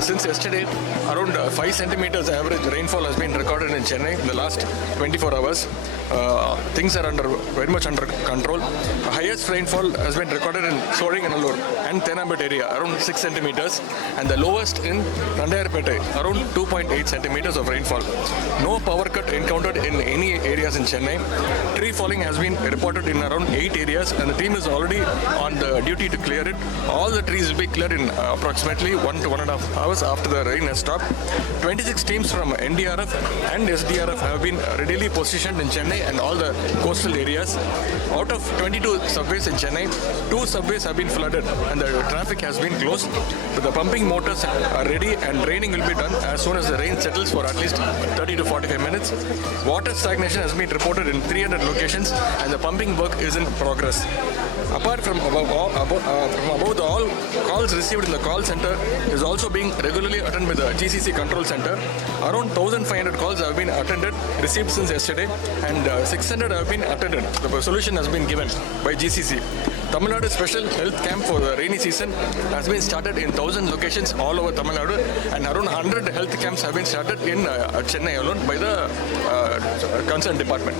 Since yesterday, around 5 centimeters average rainfall has been recorded in Chennai in the last 24 hours. Things are very much under control. Highest rainfall has been recorded in Soringanallur and Thenambet area, around 6 centimeters, and the lowest in Nandayarpete, around 2.8 centimeters of rainfall. No power cut encountered in any areas in Chennai. Tree falling has been reported in around 8 areas, and the team is already on the duty to clear it. All the trees will be cleared in approximately 1 to 1.5 hours after the rain has stopped. 26 teams from NDRF and SDRF have been readily positioned in Chennai and all the coastal areas. Out of 22 subways in Chennai, 2 subways have been flooded and the traffic has been closed. But the pumping motors are ready and draining will be done as soon as the rain settles for at least 30 to 45 minutes. Water stagnation has been reported in 300 locations and the pumping work is in progress. Apart from above all calls received in the call center is also being regularly attended by the GCC control center. Around 1,500 calls have been received since yesterday, and 600 have been attended. The solution has been given by GCC. Tamil Nadu special health camp for the rainy season has been started in 1,000 locations all over Tamil Nadu, and around 100 health camps have been started in Chennai alone by the concerned department.